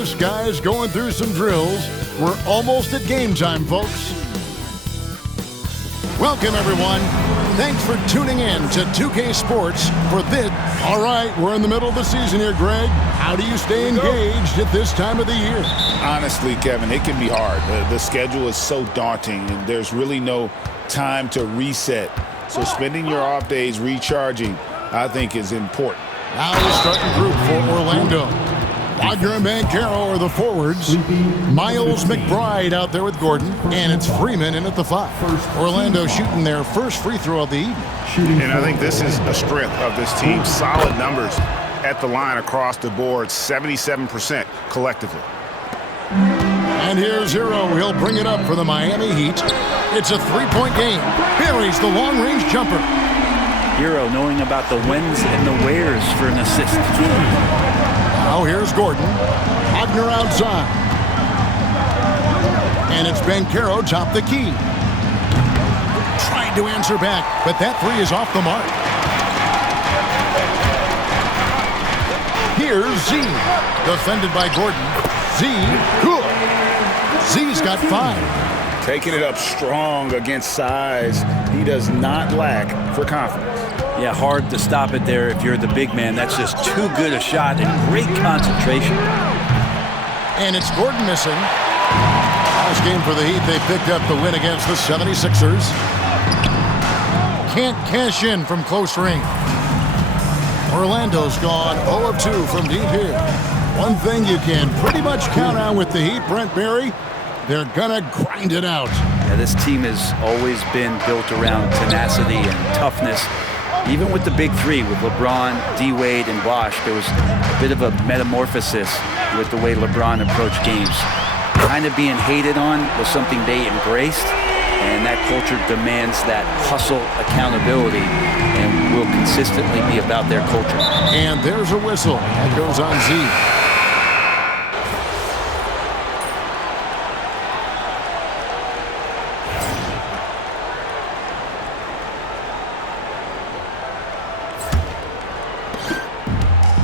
blue skies going through some drills. We're almost at game time, folks. Welcome, everyone. Thanks for tuning in to 2K Sports for this. All right, we're in the middle of the season here, Greg. How do you stay engaged at this time of the year? Honestly, Kevin, it can be hard. The schedule is so daunting, and there's really no time to reset. So spending your off days recharging, I think, is important. Now the starting group for Orlando. Wagner and Banchero are the forwards. Miles McBride out there with Gordon. And it's Freeman in at the 5. Orlando shooting their first free throw of the evening. And I think this is a strength of this team. Solid numbers at the line across the board. 77% collectively. And here's Hero. He'll bring it up for the Miami Heat. It's a three-point game. Buries the long-range jumper. Hero knowing about the whens and the wheres for an assist. Now here's Gordon. Wagner outside. And it's Banchero top the key. Tried to answer back, but that three is off the mark. Here's Z. Defended by Gordon. Z. Good. Z's got 5. Taking it up strong against size. He does not lack for confidence. Yeah, hard to stop it there if you're the big man. That's just too good a shot and great concentration. And it's Gordon missing. Last game for the Heat, they picked up the win against the 76ers. Can't cash in from close range. Orlando's gone 0 of 2 from deep here. One thing you can pretty much count on with the Heat, Brent Barry, they're gonna grind it out. Yeah, this team has always been built around tenacity and toughness. Even with the big three, with LeBron, D-Wade, and Bosh, there was a bit of a metamorphosis with the way LeBron approached games. Kind of being hated on was something they embraced, and that culture demands that hustle accountability and will consistently be about their culture. And there's a whistle. That goes on Z.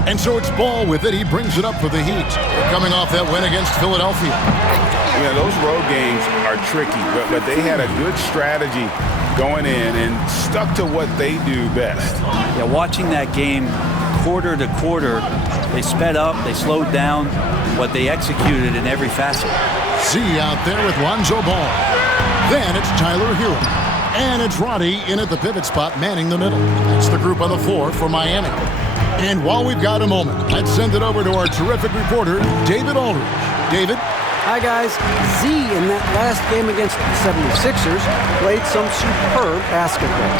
And so it's Ball with it. He brings it up for the Heat. They're coming off that win against Philadelphia. Yeah, those road games are tricky, but they had a good strategy going in and stuck to what they do best. Yeah, watching that game quarter to quarter, they sped up, they slowed down, but they executed in every facet. Z out there with Lonzo Ball. Then it's Tyler Hero. And it's Roddy in at the pivot spot, manning the middle. That's the group on the floor for Miami. And while we've got a moment, let's send it over to our terrific reporter, David Aldridge. David? Hi, guys. Z in that last game against the 76ers played some superb basketball.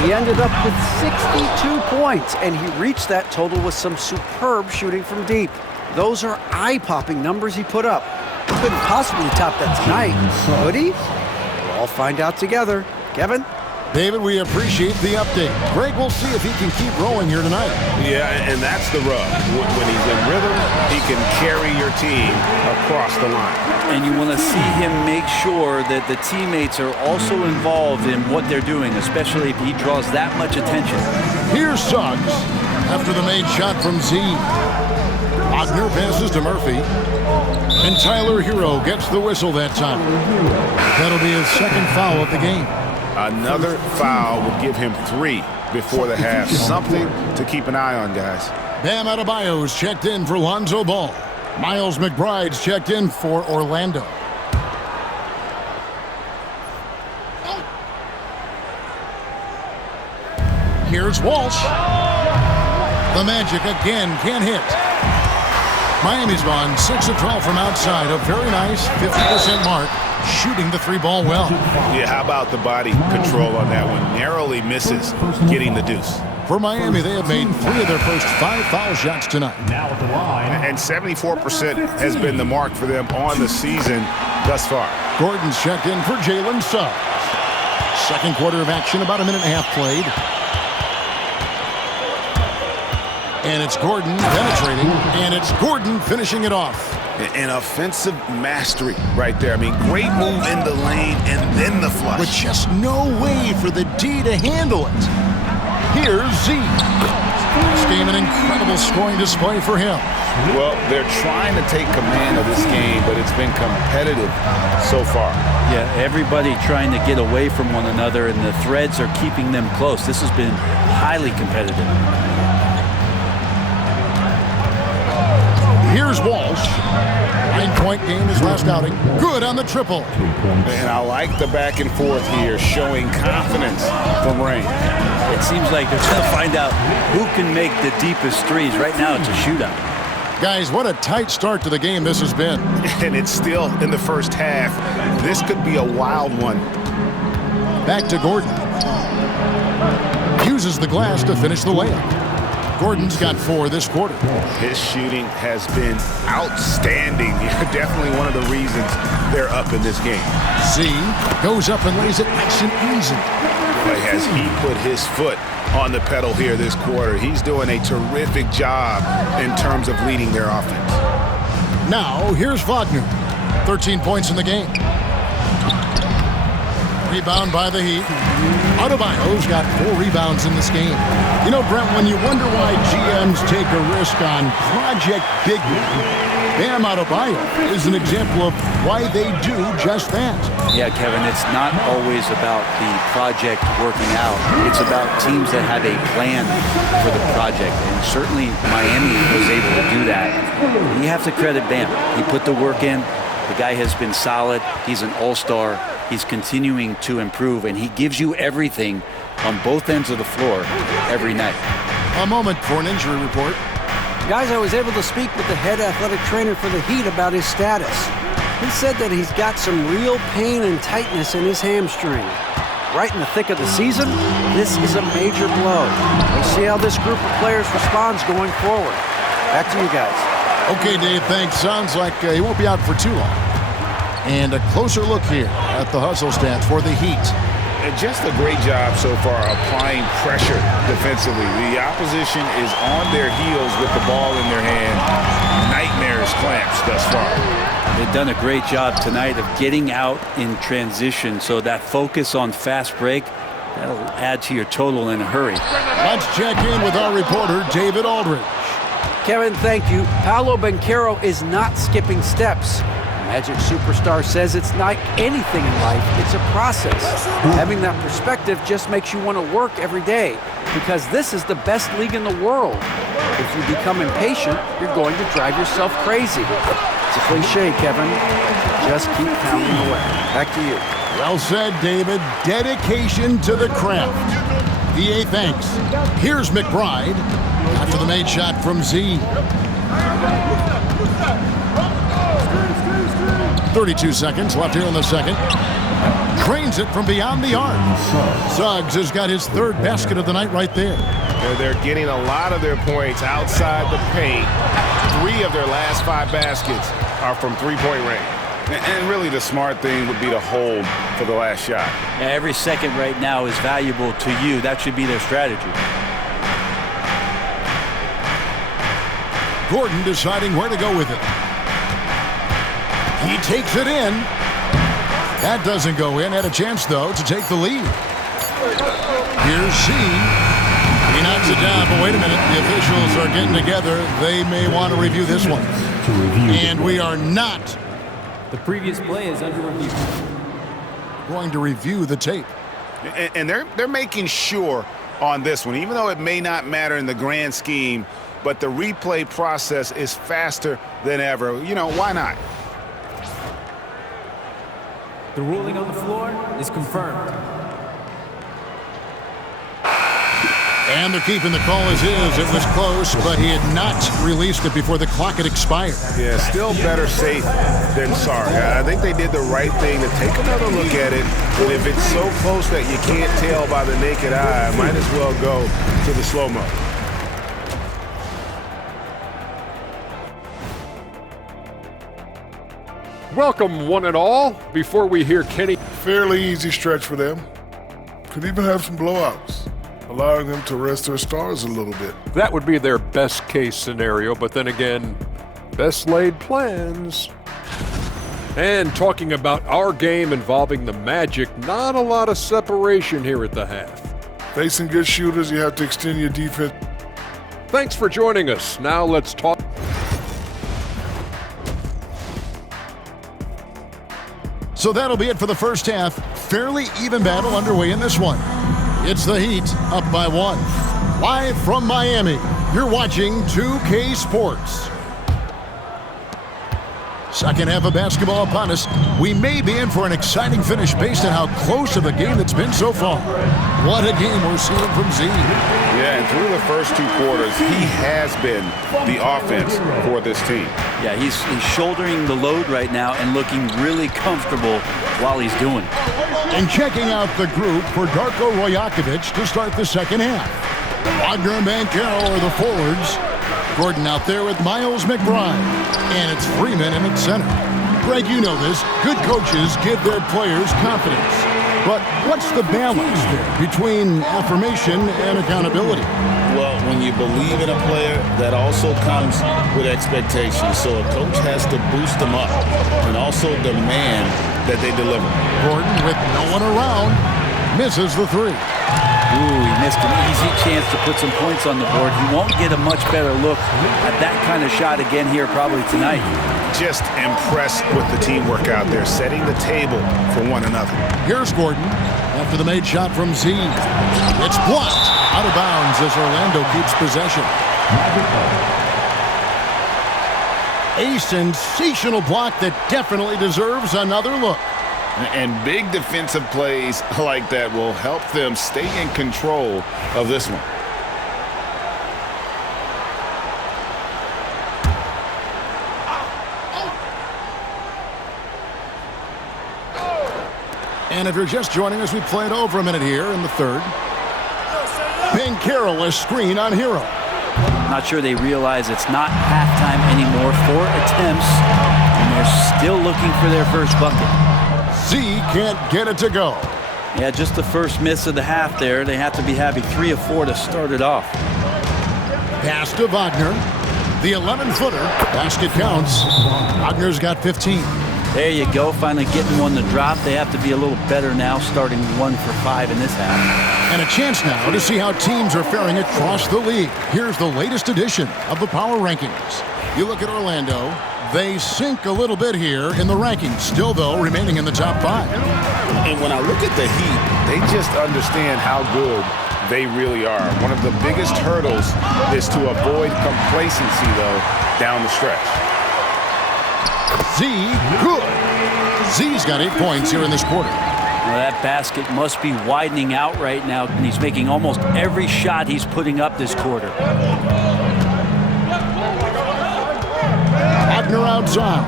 He ended up with 62 points, and he reached that total with some superb shooting from deep. Those are eye-popping numbers he put up. He couldn't possibly top that tonight, could he? We'll all find out together. Kevin? David, we appreciate the update. Greg, we'll see if he can keep rolling here tonight. Yeah, and that's the rub. When he's in rhythm, he can carry your team across the line. And you want to see him make sure that the teammates are also involved in what they're doing, especially if he draws that much attention. Here's Suggs after the made shot from Z. Wagner passes to Murphy. And Tyler Hero gets the whistle that time. That'll be his second foul of the game. Another foul will give him 3 before the half. Something to keep an eye on, guys. Bam Adebayo's checked in for Lonzo Ball. Miles McBride's checked in for Orlando. Here's Walsh. The Magic again can't hit. Miami's gone 6 of 12 from outside. A very nice 50% mark. Shooting the 3-ball well. Yeah, how about the body control on that one? Narrowly misses getting the deuce. For Miami, they have made 3 of their first 5 foul shots tonight. Now at the line. And 74% has been the mark for them on the season thus far. Gordon's checked in for Jalen Suggs. Second quarter of action, about a minute and a half played. And it's Gordon penetrating, and it's Gordon finishing it off. An offensive mastery right there. I mean, great move in the lane and then the flush. With just no way for the D to handle it. Here's Z. This game, an incredible scoring display for him. Well, they're trying to take command of this game, but it's been competitive so far. Yeah, everybody trying to get away from one another, and the threads are keeping them close. This has been highly competitive. Here's Walsh. 9-point game his last outing. Good on the triple. And I like the back and forth here, showing confidence from Rain. It seems like they're going to find out who can make the deepest threes. Right now, it's a shootout. Guys, what a tight start to the game this has been. And it's still in the first half. This could be a wild one. Back to Gordon. Uses the glass to finish the layup. Gordon's got 4 this quarter. His shooting has been outstanding. Definitely one of the reasons they're up in this game. Z goes up and lays it nice and easy. Boy, has he put his foot on the pedal here this quarter. He's doing a terrific job in terms of leading their offense. Now, here's Wagner. 13 points in the game. Rebound by the Heat. Adebayo's got 4 rebounds in this game. You know, Brent, when you wonder why GMs take a risk on Project Big Man, Bam Adebayo is an example of why they do just that. Yeah, Kevin, it's not always about the project working out. It's about teams that have a plan for the project, and certainly Miami was able to do that. You have to credit Bam. He put the work in. The guy has been solid. He's an all-star. He's continuing to improve, and he gives you everything on both ends of the floor every night. A moment for an injury report. Guys, I was able to speak with the head athletic trainer for the Heat about his status. He said that he's got some real pain and tightness in his hamstring. Right in the thick of the season, this is a major blow. We'll see how this group of players responds going forward. Back to you guys. Okay, Dave, thanks. Sounds like he won't be out for too long. And a closer look here at the hustle stats for the Heat. And just a great job so far applying pressure defensively. The opposition is on their heels with the ball in their hand. Nightmares clamps thus far. They've done a great job tonight of getting out in transition, so that focus on fast break, that'll add to your total in a hurry. Let's check in with our reporter, David Aldridge. Kevin, thank you. Paolo Banchero is not skipping steps. Magic superstar says it's like anything in life, it's a process. Having that perspective just makes you want to work every day, because this is the best league in the world. If you become impatient, you're going to drive yourself crazy. It's a cliche, Kevin. Just keep pounding away. Back to you. Well said, David. Dedication to the craft. PA thanks. Here's McBride after the made shot from Z. 32 seconds left here in the second. Drains it from beyond the arc. Suggs has got his 3rd basket of the night right there. They're getting a lot of their points outside the paint. 3 of their last 5 baskets are from three-point range. And really the smart thing would be to hold for the last shot. Yeah, every second right now is valuable to you. That should be their strategy. Gordon deciding where to go with it. He takes it in. That doesn't go in. Had a chance, though, to take the lead. Here's Z. He knocks it down, but wait a minute. The officials are getting together. They may want to review this one. And we are not The previous play is under review. going to review the tape. And they're making sure on this one, even though it may not matter in the grand scheme, but the replay process is faster than ever. You know, why not? The ruling on the floor is confirmed. And they're keeping the call as is. It was close, but he had not released it before the clock had expired. Yeah, still better safe than sorry. I think they did the right thing to take another look at it. And if it's so close that you can't tell by the naked eye, might as well go to the slow-mo. Welcome, one and all. Before we hear Kenny, Fairly easy stretch for them. Could even have some blowouts, allowing them to rest their stars a little bit. that would be their best case scenario, but then again, best laid plans. And talking about our game involving the Magic, not a lot of separation here at the half. Facing good shooters, you have to extend your defense. Thanks for joining us. Now let's talk. So that'll be it for the first half. Fairly even battle underway in this one. It's the Heat up by 1. Live from Miami, you're watching 2K Sports. Second half of basketball upon us. We may be in for an exciting finish based on how close of a game it's been so far. What a game we're seeing from Z. Yeah, and through the first 2 quarters, he has been the offense for this team. Yeah, he's shouldering the load right now and looking really comfortable while he's doing it. And checking out the group for Darko Rajakovic to start the second half. Wagner and Banchero are the forwards. Gordon out there with Miles McBride. And it's Freeman in at center. Greg, you know this. Good coaches give their players confidence. But what's the balance there between affirmation and accountability? Well, when you believe in a player, that also comes with expectations. So a coach has to boost them up and also demand that they deliver. Gordon, with no one around, misses the 3. Ooh, he missed an easy chance to put some points on the board. He won't get a much better look at that kind of shot again here probably tonight. Just impressed with the teamwork out there, setting the table for one another. Here's Gordon after the made shot from Z. It's blocked out of bounds as Orlando keeps possession. A sensational block that definitely deserves another look. And big defensive plays like that will help them stay in control of this one. And if you're just joining us, we played over a minute here in the third. Banchero, a screen on Hero. Not sure they realize it's not halftime anymore. 4 attempts, and they're still looking for their first bucket. Z can't get it to go. Yeah, just the first miss of the half there. They have to be having 3 of 4 to start it off. Pass to Wagner. The 11-footer. Basket counts. Wagner's got 15. There you go, finally getting one to drop. They have to be a little better now, starting 1 for 5 in this half. And a chance now to see how teams are faring across the league. Here's the latest edition of the Power Rankings. You look at Orlando. They sink a little bit here in the rankings, still, though, remaining in the top 5. And when I look at the Heat, they just understand how good they really are. One of the biggest hurdles is to avoid complacency, though, down the stretch. Z, good. Z's got 8 points here in this quarter. Well, that basket must be widening out right now, and he's making almost every shot he's putting up this quarter. Wagner outside.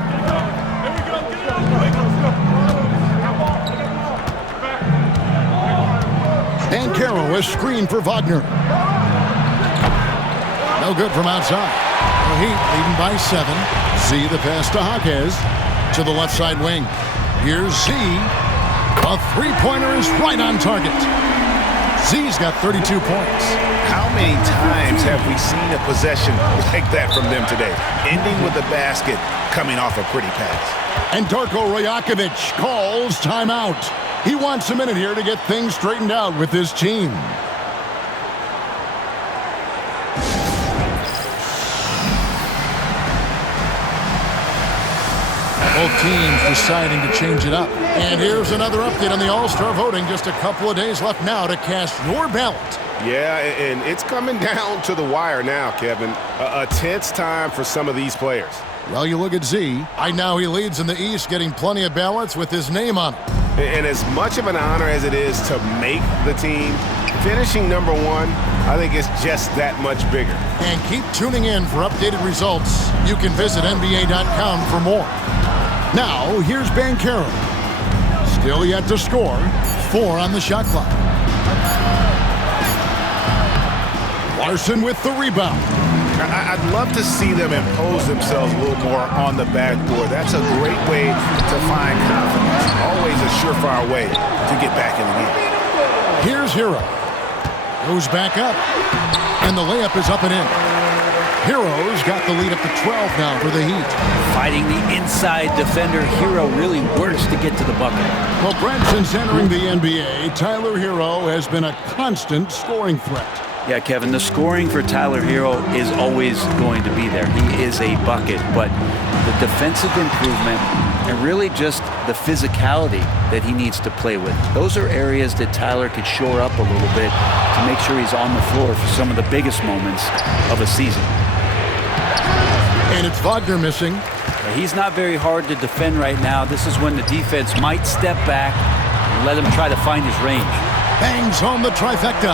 Banchero is screened for Wagner. No good from outside. The Heat leading by 7. Z the pass to Jaquez to the left side wing. Here's Z. A 3-pointer is right on target. Z's got 32 points. How many times have we seen a possession like that from them today? Ending with a basket, coming off a pretty pass. And Darko Rajakovic calls timeout. He wants a minute here to get things straightened out with his team. Both teams deciding to change it up. And here's another update on the All-Star voting. Just a couple of days left now to cast your ballot. Yeah, and it's coming down to the wire now, Kevin. A tense time for some of these players. Well, you look at Z. Right now he leads in the East, getting plenty of ballots with his name on it. And as much of an honor as it is to make the team, finishing number 1, I think it's just that much bigger. And keep tuning in for updated results. You can visit NBA.com for more. Now, here's Banchero. Still yet to score. 4 on the shot clock. Larson with the rebound. I'd love to see them impose themselves a little more on the backboard. That's a great way to find confidence. Always a surefire way to get back in the game. Here's Hero. Goes back up. And the layup is up and in. Hero's got the lead up to 12 now for the Heat. Fighting the inside defender, Hero really works to get to the bucket. Well, Brent, since entering the NBA, Tyler Hero has been a constant scoring threat. Yeah, Kevin, the scoring for Tyler Hero is always going to be there. He is a bucket, but the defensive improvement and really just the physicality that he needs to play with, those are areas that Tyler could shore up a little bit to make sure he's on the floor for some of the biggest moments of a season. And it's Wagner missing. He's not very hard to defend right now. This is when the defense might step back and let him try to find his range. Bangs home the trifecta.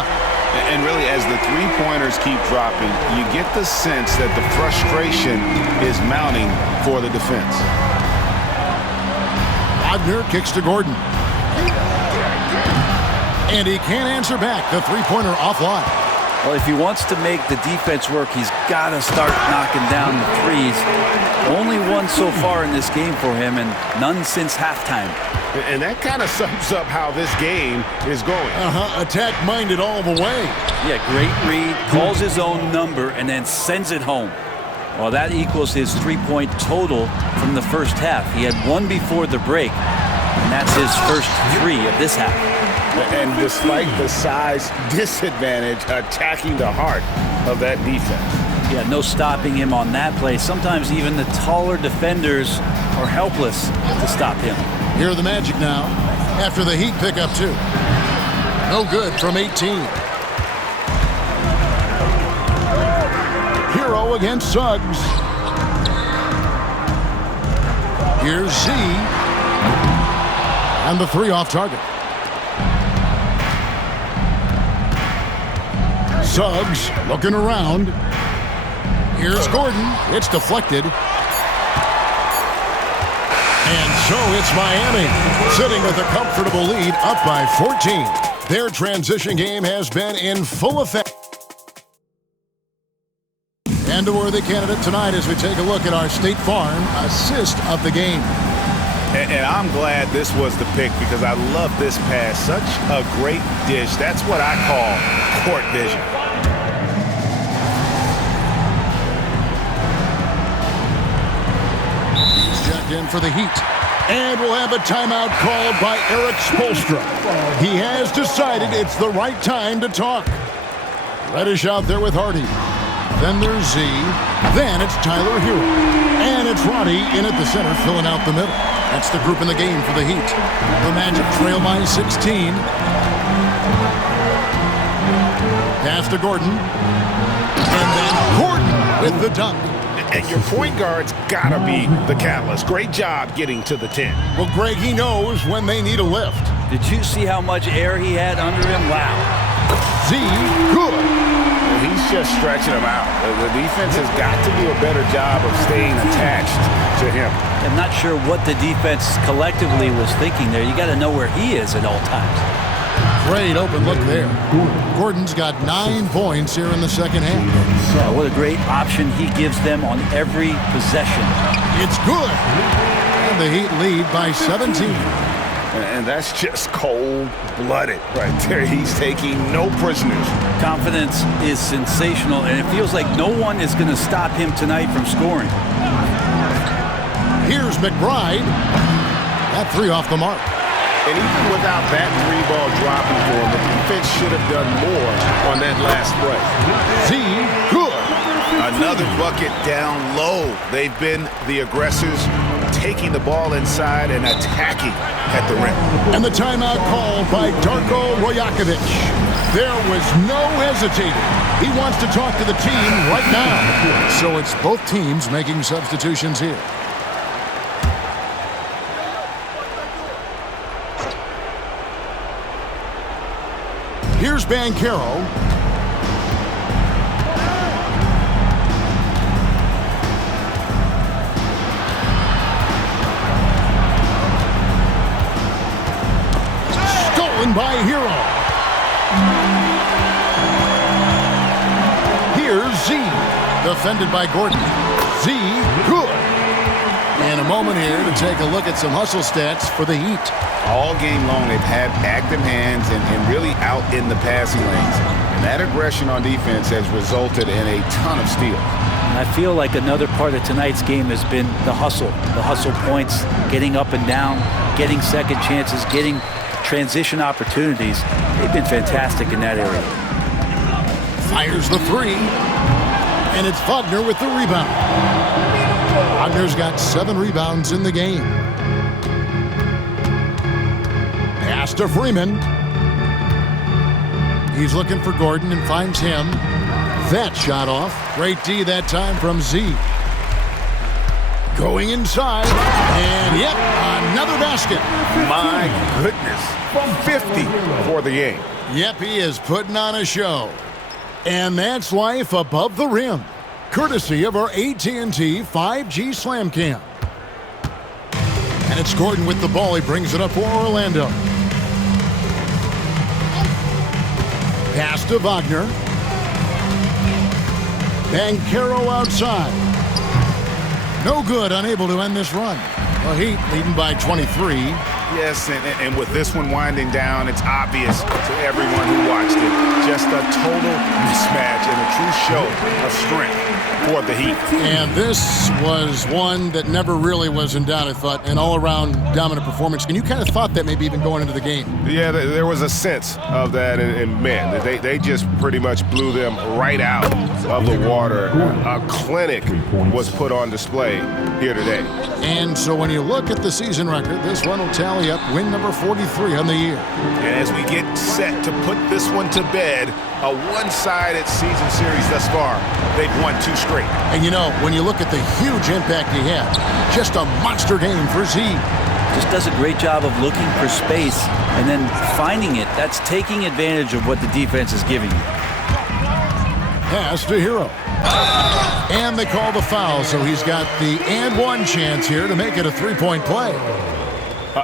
And really, as the three-pointers keep dropping, you get the sense that the frustration is mounting for the defense. Wagner kicks to Gordon. And he can't answer back. The three-pointer offline. Well, if he wants to make the defense work, he's got to start knocking down the threes. Only one so far in this game for him, and none since halftime. And that kind of sums up how this game is going. Attack-minded all the way. Yeah, great read, calls his own number, and then sends it home. Well, that equals his three-point total from the first half. He had one before the break, and that's his first three of this half. And despite the size disadvantage, attacking the heart of that defense. Yeah, no stopping him on that play. Sometimes even the taller defenders are helpless to stop him. Here are the Magic now, after the Heat pick up two. No good from 18. Hero against Suggs. Here's Z. And the three off target. Suggs looking around. Here's Gordon. It's deflected. And so it's Miami, sitting with a comfortable lead, up by 14. Their transition game has been in full effect. And a worthy candidate tonight as we take a look at our State Farm assist of the game. And I'm glad this was the pick because I love this pass. Such a great dish. That's what I call court vision. Checked in for the Heat. And we'll have a timeout called by Eric Spoelstra. He has decided it's the right time to talk. Reddish out there with Hardy. Then there's Z. Then it's Tyler Hero. And it's Roddy in at the center, filling out the middle. That's the group in the game for the Heat. The Magic trail by 16. Pass to Gordon. And then Gordon with the dunk. And your point guard's got to be the catalyst. Great job getting to the 10. Well, Greg, he knows when they need a lift. Did you see how much air he had under him? Wow. Z, good. Well, he's just stretching him out. The defense has got to do a better job of staying attached to him. I'm not sure what the defense collectively was thinking there. You got to know where he is at all times. Great open look there. Gordon's got 9 points here in the second half. Yeah, what a great option he gives them on every possession. It's good. And the Heat lead by 17. And that's just cold-blooded right there. He's taking no prisoners. Confidence is sensational, and it feels like no one is going to stop him tonight from scoring. Here's McBride. That three off the mark. And even without that three ball dropping for him, the defense should have done more on that last break. Z, good. Another bucket down low. They've been the aggressors, taking the ball inside and attacking at the rim. And the timeout called by Darko Rojakovic. There was no hesitating. He wants to talk to the team right now. So it's both teams making substitutions here. Here's Banchero. Stolen by Hero. Here's Z. Defended by Gordon. Z, good. And a moment here to take a look at some hustle stats for the Heat. All game long, they've had active hands and really out in the passing lanes. And that aggression on defense has resulted in a ton of steals. And I feel like another part of tonight's game has been the hustle points, getting up and down, getting second chances, getting transition opportunities. They've been fantastic in that area. Fires the three. And it's Wagner with the rebound. Wagner's got 7 rebounds in the game. Pass to Freeman. He's looking for Gordon and finds him. That shot off. Great D that time from Z. Going inside. And yep, another basket. My goodness. From 50 for the game. Yep, he is putting on a show. And that's life above the rim. Courtesy of our AT&T 5G Slam Cam. And it's Gordon with the ball. He brings it up for Orlando. Pass to Wagner. Banchero outside. No good, unable to end this run. Well, Heat leading by 23. Yes, and with this one winding down, it's obvious to everyone who watched it. Just a total mismatch and a true show of strength for the Heat. And this was one that never really was in doubt, I thought, an all-around dominant performance. And you kind of thought that maybe even going into the game. Yeah, there was a sense of that, and man, they just pretty much blew them right out of the water. A clinic was put on display here today. And so when you look at the season record, this one will tally up win number 43 on the year. And as we get set to put this one to bed, a one-sided season series thus far, they've won 2 straight. And you know, when you look at the huge impact he had, just a monster game for Z. Just does a great job of looking for space and then finding it. That's taking advantage of what the defense is giving you. Pass to Hero. And they call the foul, so he's got the and one chance here to make it a 3-point play.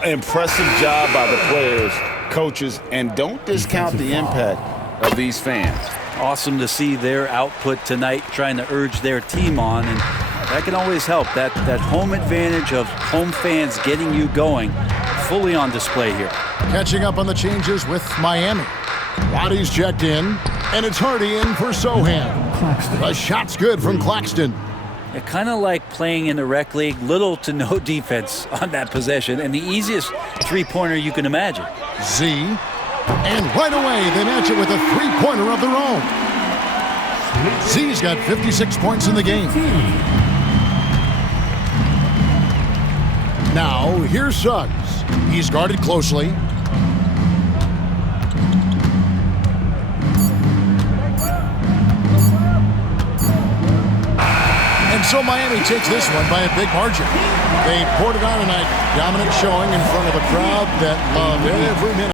Impressive job by the players, coaches, and don't discount the impact of these fans. Awesome to see their output tonight, trying to urge their team on, and that can always help. That home advantage of home fans getting you going, fully on display here. Catching up on the changes with Miami. Roddy's checked in, and it's Hardy in for Sohan. The shot's good from Claxton. It's kind of like playing in the rec league, little to no defense on that possession, and the easiest three-pointer you can imagine. Z, and right away they match it with a three-pointer of their own. Z's got 56 points in the game. Now, here's Suggs. He's guarded closely. And so Miami takes this one by a big margin. They poured it on tonight. Dominant showing in front of a crowd that loved every minute.